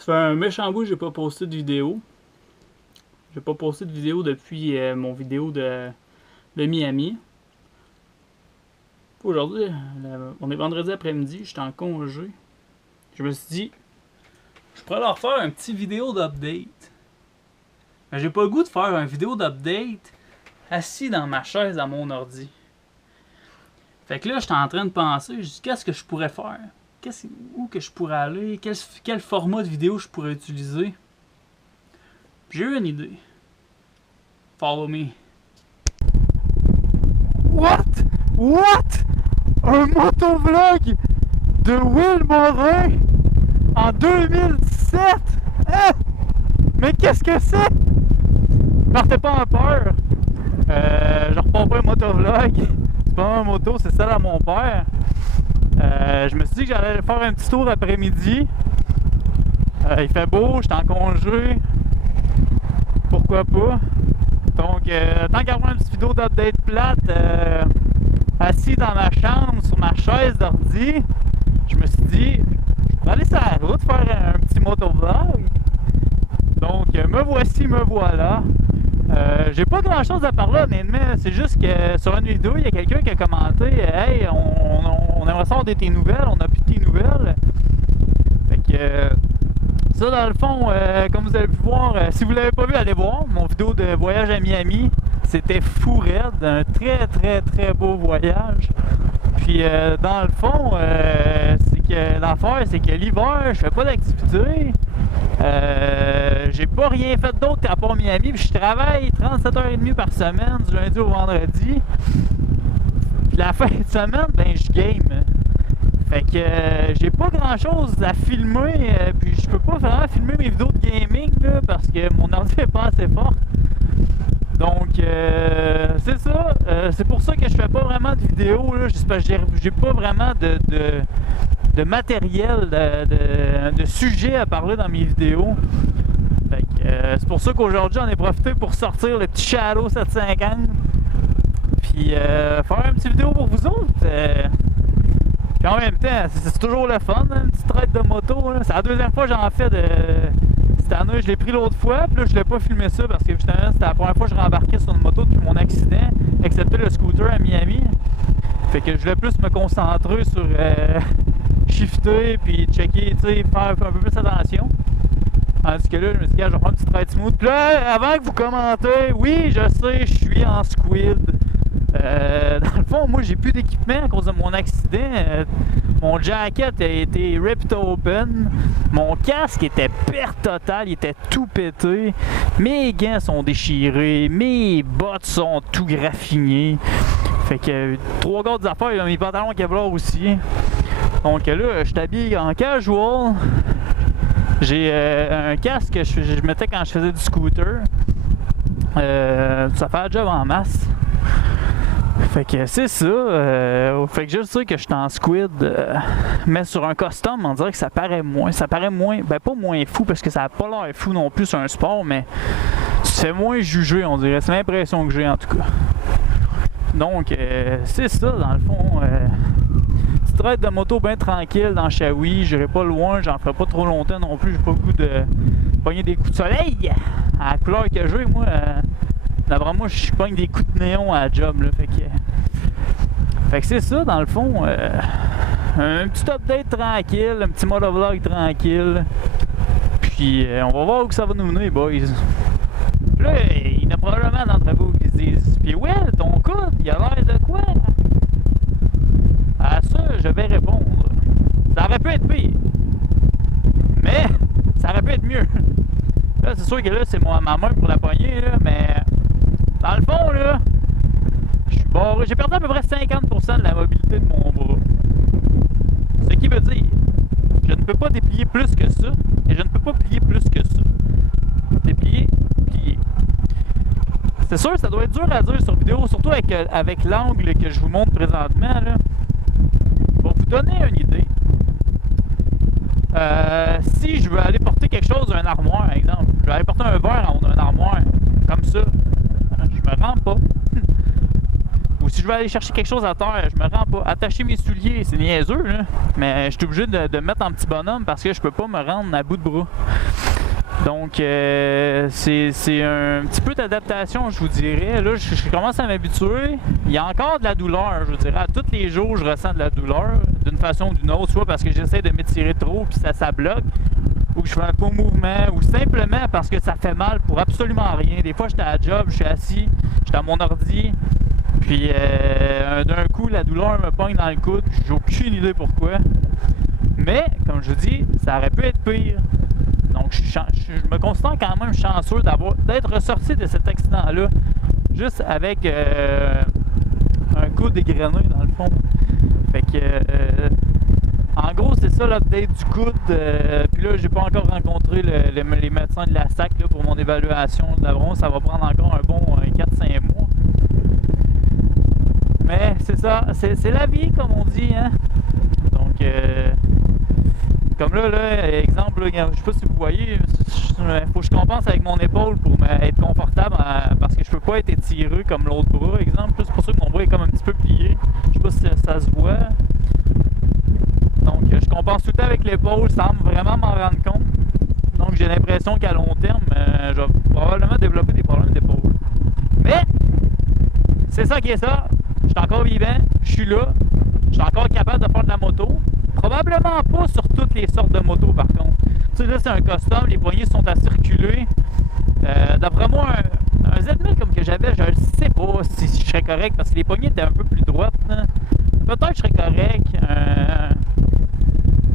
Ça fait un méchant bout que j'ai pas posté de vidéo. J'ai pas posté de vidéo depuis mon vidéo de Miami. Aujourd'hui, on est vendredi après-midi, j'étais en congé. Je me suis dit, je pourrais leur faire un petit vidéo d'update. Mais j'ai pas le goût de faire une vidéo d'update assis dans ma chaise à mon ordi. Fait que là, j'étais en train de penser, je dis, qu'est-ce que je pourrais faire? Où que je pourrais aller? Quel format de vidéo je pourrais utiliser? J'ai eu une idée. Follow me. What? Un motovlog de Will Morin en 2017? Hein? Mais qu'est-ce que c'est? Partez pas en peur. Je repars pas un motovlog. C'est pas ma moto, c'est celle à mon père. Je me suis dit que j'allais faire un petit tour après-midi. Il fait beau, j'étais en congé. Pourquoi pas? Donc, tant qu'à avoir une petite vidéo d'update plate, assis dans ma chambre, sur ma chaise d'ordi, je me suis dit, je vais aller sur la route faire un petit motovlog. Donc, me voici, me voilà. J'ai pas grand chose à parler honnêtement, c'est juste que sur une vidéo, il y a quelqu'un qui a commenté Hey, on aimerait savoir de tes nouvelles, on a plus de tes nouvelles. Fait que ça dans le fond, comme vous avez pu voir, si vous l'avez pas vu, allez voir mon vidéo de voyage à Miami. C'était fou raide, un très beau voyage. Puis dans le fond, c'est que l'affaire, c'est que l'hiver, je fais pas d'activité. J'ai pas rien fait d'autre à part Miami, puis je travaille 37h30 par semaine, du lundi au vendredi. Puis la fin de semaine, ben je game. Fait que j'ai pas grand chose à filmer, puis je peux pas vraiment filmer mes vidéos de gaming là, parce que mon ordi est pas assez fort. Donc c'est ça, c'est pour ça que je fais pas vraiment de vidéos là, juste parce que j'ai pas vraiment de matériel, de sujet à parler dans mes vidéos. Fait que c'est pour ça qu'aujourd'hui j'en ai profité pour sortir le petit Shadow 750. Puis faire une petite vidéo pour vous autres. Puis en même temps, c'est toujours le fun, hein, une petite ride de moto. C'est la deuxième fois que j'en fais cette année. Je l'ai pris l'autre fois, puis là je l'ai pas filmé ça parce que justement c'était la première fois que je rembarquais sur une moto depuis mon accident, excepté le scooter à Miami. Fait que je voulais plus me concentrer sur shifter puis checker, tu sais, faire un peu plus attention. Tandis que là, je me suis dit, je vais faire une petite ride smooth. Puis là, avant que vous commentez, oui, je sais, je suis en squid. Dans le fond, moi, j'ai plus d'équipement à cause de mon accident. Mon jacket a été ripped open. Mon casque était perte totale, il était tout pété. Mes gants sont déchirés. Mes bottes sont tout graffinées. Fait que 3 quarts des affaires, mes pantalons Kevlar aussi. Donc là, je t'habille en casual. J'ai un casque que je mettais quand je faisais du scooter. Ça fait un job en masse. Fait que c'est ça. Fait que je sais que je suis en squid. Mais sur un custom, on dirait que ça paraît moins. Ben pas moins fou parce que ça a pas l'air fou non plus sur un sport, mais c'est moins jugé, on dirait. C'est l'impression que j'ai en tout cas. Donc c'est ça dans le fond. Petite ride de moto bien tranquille dans Shawi, j'irai pas loin, j'en ferai pas trop longtemps non plus, j'ai pas le goût de pogner des coups de soleil à la couleur que j'ai, moi. D'après moi, je pogne des coups de néon à la job, là, fait que c'est ça dans le fond. Un petit update tranquille, un petit motovlog tranquille. Puis on va voir où ça va nous mener, boys. Puis là, il y en a probablement d'entre vous qui se disent Puis ouais, ton coude, il a l'air de quoi? À ça, je vais répondre. Ça aurait pu être pire. Mais ça aurait pu être mieux. Là, c'est sûr que là, c'est ma main pour la poignée, là, mais dans le fond, là, je suis barré. J'ai perdu à peu près 50% de la mobilité de mon bras. Ce qui veut dire, je ne peux pas déplier plus que ça, et je ne peux pas plier plus que ça. Déplier, plier. C'est sûr, ça doit être dur à dire sur vidéo, surtout avec l'angle que je vous montre présentement, là. Pour vous donner une idée, si je veux aller porter quelque chose d'un armoire, par exemple, je vais aller porter un verre en haut d'un armoire, comme ça, je me rends pas. Ou si si je veux aller chercher quelque chose à terre, je me rends pas. Attacher mes souliers, c'est niaiseux, là. Mais je suis obligé de me mettre en petit bonhomme parce que je peux pas me rendre à bout de bras. Donc, c'est un petit peu d'adaptation, je vous dirais. Là, je commence à m'habituer. Il y a encore de la douleur, je vous dirais. À tous les jours, je ressens de la douleur, d'une façon ou d'une autre, soit parce que j'essaie de m'étirer trop puis ça bloque, ou que je fais un faux mouvement, ou simplement parce que ça fait mal pour absolument rien. Des fois, j'étais à la job, je suis assis, j'étais à mon ordi, puis d'un coup, la douleur me pogne dans le coude, j'ai aucune idée pourquoi. Mais, comme je vous dis, ça aurait pu être pire. Donc, je me considère quand même chanceux d'être ressorti de cet accident-là, juste avec un coup dégrené dans le fond. Fait que, en gros, c'est ça l'update du coude. Puis là, j'ai pas encore rencontré les médecins de la SAC là, pour mon évaluation de la bronze. Ça va prendre encore un bon 4-5 mois. Mais c'est ça, c'est la vie, comme on dit, hein. Donc, comme là, exemple, là, je sais pas si vous voyez, faut que je compense avec mon épaule pour être confortable parce que je peux pas être étiré comme l'autre bras, exemple. C'est pour ça que mon bras est comme un petit peu plié. Je sais pas si ça se voit. Donc, je compense tout le temps avec l'épaule sans vraiment m'en rendre compte. Donc, j'ai l'impression qu'à long terme, je vais probablement développer des problèmes d'épaule. Mais, c'est ça qui est ça. Je suis encore vivant, je suis là, je suis encore capable de faire de la moto. Probablement pas sur toutes les sortes de motos, par contre. Tu sais, là, c'est un custom, les poignées sont à circuler. D'après moi, un Z1000 comme que j'avais, je ne sais pas si je serais correct parce que les poignées étaient un peu plus droites. Peut-être que je serais correct.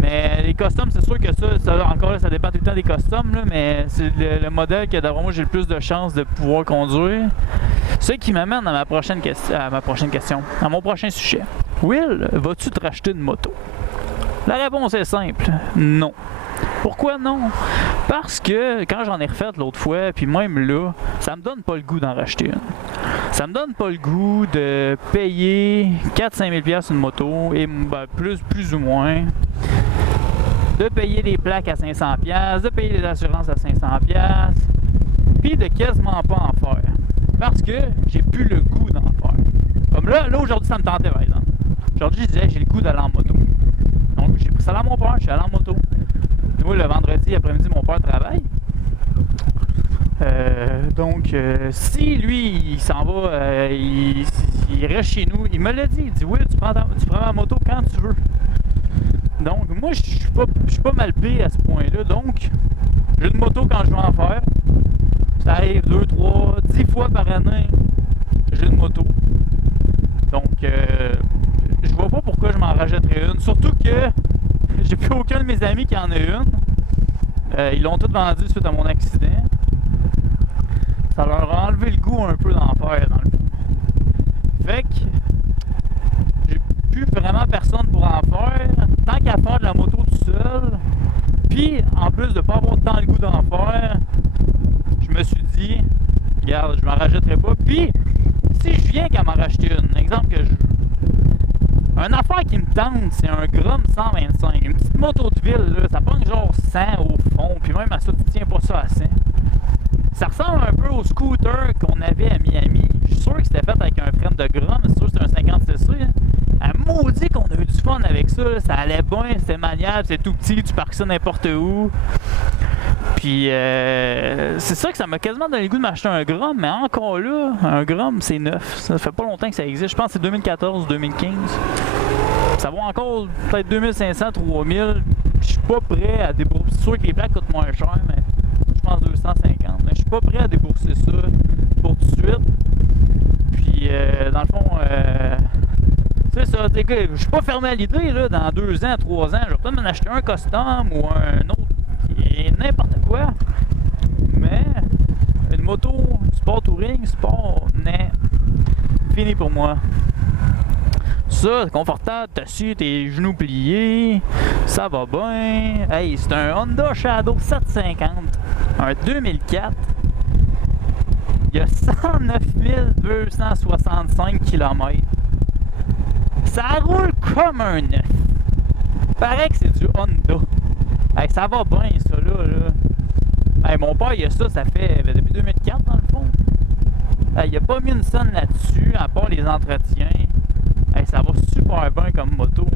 Mais les customs, c'est sûr que ça encore là, ça dépend tout le temps des customs, là, mais c'est le modèle que d'après moi j'ai le plus de chances de pouvoir conduire. Ce qui m'amène à à mon prochain sujet. Will, vas-tu te racheter une moto? La réponse est simple, non. Pourquoi non? Parce que quand j'en ai refait l'autre fois, puis même là, ça me donne pas le goût d'en racheter une. Ça me donne pas le goût de payer 4-5 000$ une moto, et ben, plus ou moins. De payer les plaques à 500$, de payer les assurances à 500$, puis de quasiment pas en faire. Parce que j'ai plus le goût d'en faire. Comme là aujourd'hui, ça me tentait par exemple. Aujourd'hui, je disais, j'ai le goût d'aller en moto. Donc, j'ai pris ça à mon père, je suis allé en moto. Nous, le vendredi après-midi, mon père travaille. Donc, si lui, il s'en va, il reste chez nous, il me l'a dit, il dit, oui, tu prends ma moto quand tu veux. Donc, moi, je suis pas mal payé à ce point-là. Donc, j'ai une moto quand je veux en faire. Ça arrive 2, 3, 10 fois par année, j'ai une moto. Donc, je vois pas pourquoi je m'en rachèterais une. Surtout que j'ai plus aucun de mes amis qui en a une. Ils l'ont tous vendu suite à mon accident. Ça leur a enlevé le goût un peu d'en faire, dans le fond. Fait que j'ai plus vraiment personne pour en faire. Tant qu'à faire de la moto tout seul, puis en plus de pas avoir tant le goût d'en faire, je me suis dit, regarde, je m'en rachèterai pas. Puis, si je viens qu'à m'en racheter une, exemple que une affaire qui me tente, c'est un Grom 125. Une petite moto de ville, là, ça pogne genre 100 au fond, puis même à ça, tu tiens pas ça à 100. Ça ressemble un peu au scooter qu'on avait à Miami. Je suis sûr que c'était fait avec un frein de Grom, c'est sûr que c'est un 50cc. Un maudit qu'on a eu du fun avec ça, là. Ça allait bien, c'était maniable, c'est tout petit, tu parques ça n'importe où. Puis c'est ça que ça m'a quasiment donné le goût de m'acheter un Grom, mais encore là, un Grom c'est neuf. Ça fait pas longtemps que ça existe. Je pense que c'est 2014 ou 2015. Ça vaut encore peut-être 2500, 3000. Je suis pas prêt à débourser. C'est sûr que les plaques coûtent moins cher, mais je pense 250. Mais je suis pas prêt à débourser ça pour tout de suite. Puis dans le fond, c'est ça. Je suis pas fermé à l'idée, là, dans 2 ans, 3 ans, je vais peut-être m'en acheter un custom ou un autre. Et n'importe quoi. Mais une moto, sport touring, sport, fini pour moi. Ça, c'est confortable, t'as su tes genoux pliés, ça va bien. Hey, c'est un Honda Shadow 750, un 2004. Il y a 109 265 km. Ça roule comme un neuf. Paraît que c'est du Honda. Hey, ça va bien, ça, là. Hey, mon père, il a ça fait depuis 2004, dans le fond. Il a pas mis une sonne là-dessus, à part les entretiens. Hey, ça va super bien comme moto.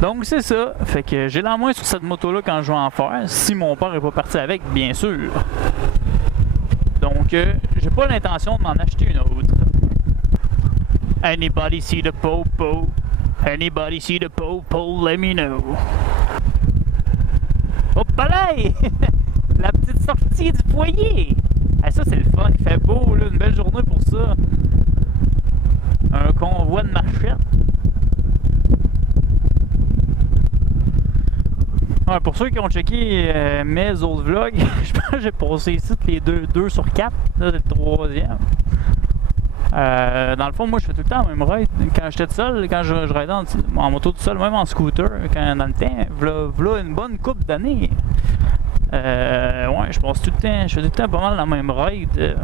Donc c'est ça. Fait que j'ai la main sur cette moto-là quand je vais en faire. Si mon père n'est pas parti avec, bien sûr. Donc j'ai pas l'intention de m'en acheter une autre. Anybody see the popo? Anybody see the popo? Let me know. Hop là! La petite sortie du foyer! Ah, ça c'est le fun, il fait beau, là, une belle journée pour ça. Un convoi de marchettes. Ouais, pour ceux qui ont checké mes autres vlogs, je pense que j'ai passé ici les 2 sur 4. Là, c'est le 3e. Dans le fond, moi, je fais tout le temps la même ride. Quand j'étais tout seul, quand je raidais en moto tout seul, même en scooter, dans le temps, v'là une bonne couple d'années. Ouais, je passe tout le temps, je fais tout le temps pas mal la même ride.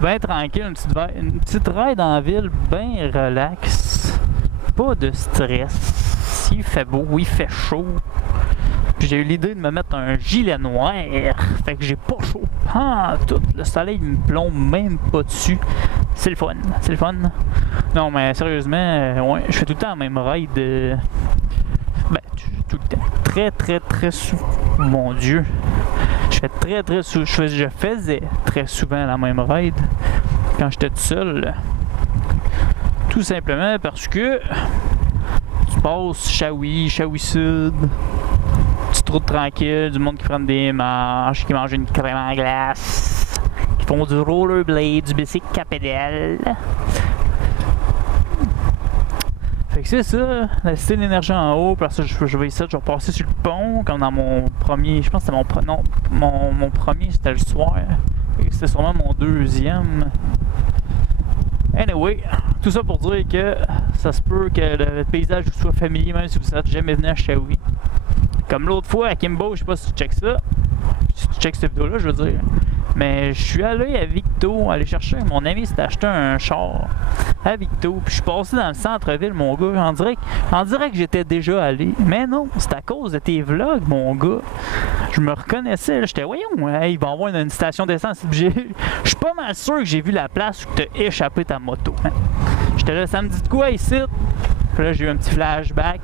Bien tranquille, une petite ride en ville, bien relax. Pas de stress. Il fait beau, il fait chaud. Puis j'ai eu l'idée de me mettre un gilet noir. Fait que j'ai pas chaud. Ah, tout. Le soleil me plombe même pas dessus. C'est le fun. C'est le fun. Non, mais sérieusement, ouais, je fais tout le temps la même ride. Ben, tout le temps. Très souvent. Mon Dieu. Je faisais très souvent la même ride quand j'étais tout seul. Tout simplement parce que tu passes Shawi Sud, petite route tranquille, du monde qui prennent des marches, qui mangent une crème en glace, qui font du rollerblade, du bicycle à pédale. Fait que c'est ça, la cité de l'énergie en haut, parce que je vais ici, je vais passer sur le pont, comme dans mon premier, je pense que c'était mon premier c'était le soir, c'était sûrement mon deuxième. Anyway, tout ça pour dire que ça se peut que le paysage vous soit familier même si vous n'êtes jamais venu à Shawi. Comme l'autre fois à Kimbo, je sais pas si tu checks ça, si tu checks cette vidéo là je veux dire. Mais je suis allé à Victo, aller chercher, mon ami s'est acheté un char à Victo, puis je suis passé dans le centre-ville mon gars, on dirait que j'étais déjà allé, mais non, c'est à cause de tes vlogs mon gars, je me reconnaissais, j'étais voyons, hey, il va y avoir une station d'essence, je suis pas mal sûr que j'ai vu la place où tu as échappé ta moto, hein. J'étais là, ça me dit de quoi ici? Puis là j'ai eu un petit flashback,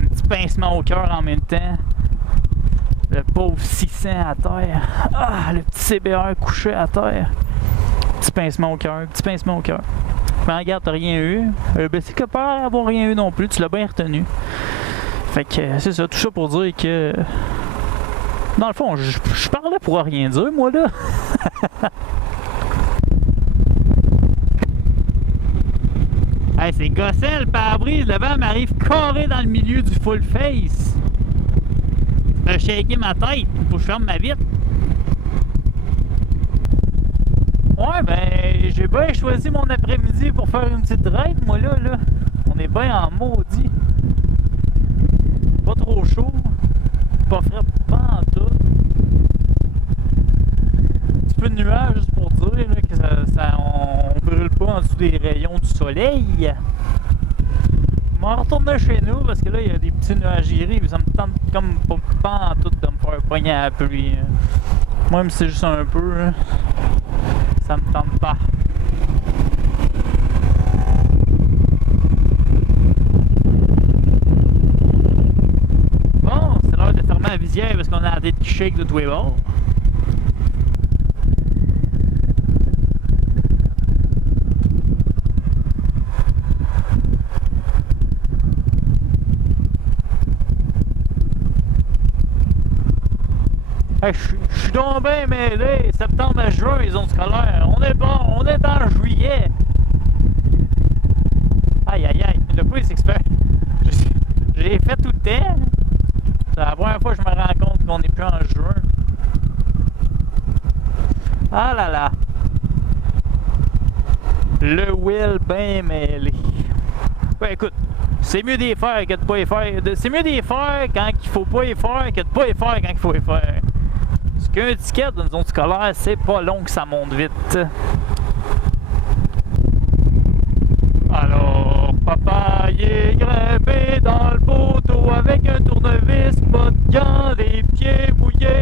un petit pincement au cœur en même temps. Le pauvre 600 à terre. Ah, le petit CBR couché à terre. Petit pincement au cœur, petit pincement au cœur. Mais regarde, t'as rien eu. Ben c'est que peur d'avoir rien eu non plus, tu l'as bien retenu. Fait que c'est ça, tout ça pour dire que... Dans le fond, je parlais pour rien dire, moi là. Hey, c'est gossant le pare-brise, le vent m'arrive carré dans le milieu du full face. Je shaker ma tête, faut que je ferme ma vitre. Ouais, ben, j'ai bien choisi mon après-midi pour faire une petite ride, moi là. On est bien en maudit. Pas trop chaud, pas frais, pas en tout. Un petit peu de nuage, juste pour dire là, que on brûle pas en dessous des rayons du soleil. Je m'en retourne chez nous parce que là il y a des petits nuages gris, ça me tente comme pas en tout de me faire pogner à la pluie. Même si c'est juste un peu, ça me tente pas. Bon, c'est l'heure de fermer la visière parce qu'on a la tête qui shake de tous les bords. Hey, je suis donc bien mêlé, septembre à juin, les zones scolaires. On est bon, on est en juillet. Aïe aïe aïe, le coup c'est que j'ai fait tout le temps. C'est la première fois que je me rends compte qu'on n'est plus en juin. Ah là là. Le Will bien mêlé. Ouais, écoute, c'est mieux d'y faire que de pas y faire. C'est mieux d'y faire quand il faut pas y faire que de pas y faire quand il faut y faire. Parce qu'un ticket dans une zone scolaire, c'est pas long que ça monte vite. Alors, papa il est grimpé dans le poteau avec un tournevis, pas de gants, les pieds mouillés.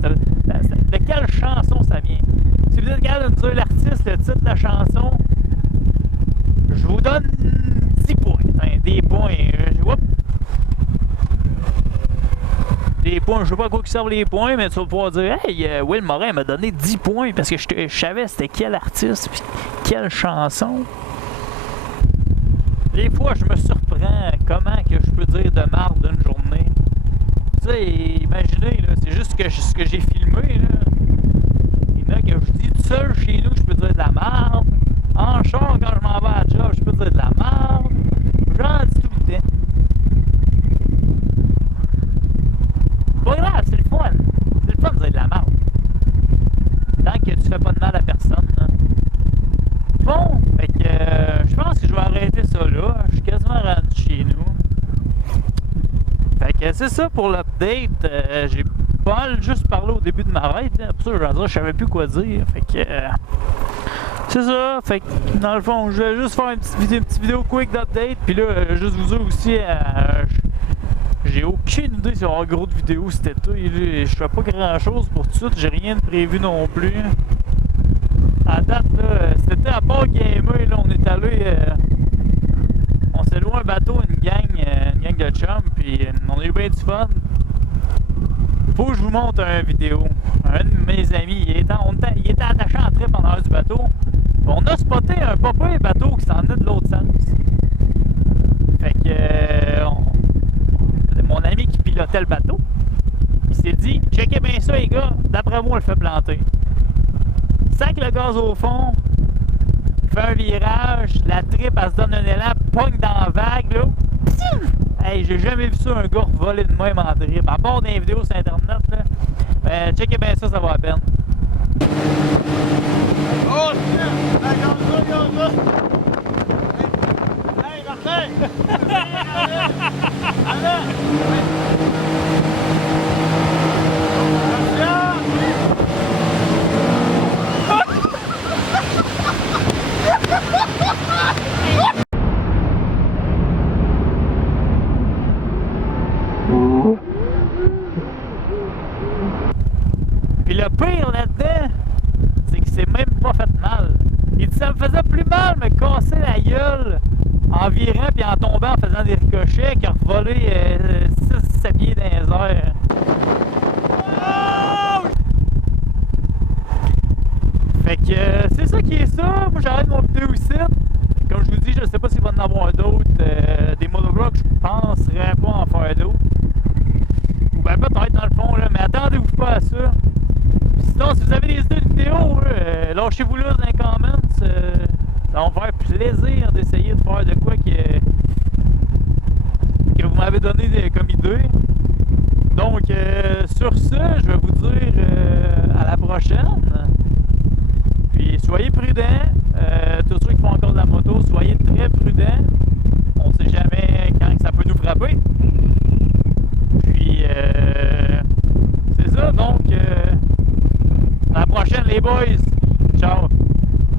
De quelle chanson ça vient? Si vous êtes capable de me dire l'artiste, le titre de la chanson, je vous donne 10 points. Hein, des points. Oups. Des points, je sais pas à quoi qui servent les points, mais tu vas pouvoir dire hey, Will Morin m'a donné 10 points parce que je savais c'était quel artiste puis quelle chanson. Des fois, je me surprends comment que je peux dire de marde d'une journée. Tu sais, imaginez, là, c'est juste ce que j'ai filmé. Là. Il y en a que je dis tout seul chez nous, je peux dire de la marde. En char, quand je m'en vais à la job, je peux dire de la marde. J'en dis tout le temps. Pas grave, c'est le fun. C'est le fun de dire de la marde. Tant que tu fais pas de mal à personne. Hein. Bon, fait que je pense que je vais arrêter ça là. Je suis quasiment rendu chez nous. Fait que c'est ça pour l'update. J'ai pas mal juste parlé au début de ma raid. Pour ça, je savais plus quoi dire. Fait que c'est ça. Fait que dans le fond, je vais juste faire une petite vidéo quick d'update. Puis là, juste vous dire aussi, j'ai aucune idée si il va y avoir gros de vidéos cet été. Je fais pas grand chose pour tout de suite. J'ai rien de prévu non plus. À date, là, c'était à part gamer, là, on est allé. On s'est loué un bateau, une gang de chums, puis on a eu bien du fun. Faut que je vous montre une vidéo. Un de mes amis, il était attaché en trip en arrière du bateau. On a spoté un papa bateau qui s'en est de l'autre sens. Fait que mon ami qui pilotait le bateau, il s'est dit checkez bien ça les gars, d'après moi on le fait planter. Sac le gaz au fond, fait un virage, la trip elle se donne un élan, pogne dans la vague là. Hey, j'ai jamais vu ça un gars voler de même en drip. À part des vidéos sur internet là. Checkez bien ça, ça vaut la peine. Oh shit! Hey, regarde ça! Hey, Martin! Allez! Puis le pire là-dedans, c'est que c'est même pas fait mal. Il dit ça me faisait plus mal me casser la gueule en virant puis en tombant en faisant des ricochets qu'en revoler 6-7 pieds dans les airs. Fait que c'est ça qui est ça. Moi j'arrête mon vidéo ici. Comme je vous dis, je sais pas s'il va en avoir d'autres. Des motovlogs, je penserais pas en faire d'autres. Ou ben peut-être dans le fond là, mais attendez-vous pas à ça. Sinon, si vous avez des idées de vidéos, lâchez-vous là dans les comments. Ça va me faire plaisir d'essayer de faire de quoi que vous m'avez donné comme idée. Donc, sur ce, je vais vous dire à la prochaine. Puis, soyez prudents. Tous ceux qui font encore de la moto, soyez très prudents. On ne sait jamais quand ça peut nous frapper. Puis, c'est ça. Donc, à la prochaine, les boys.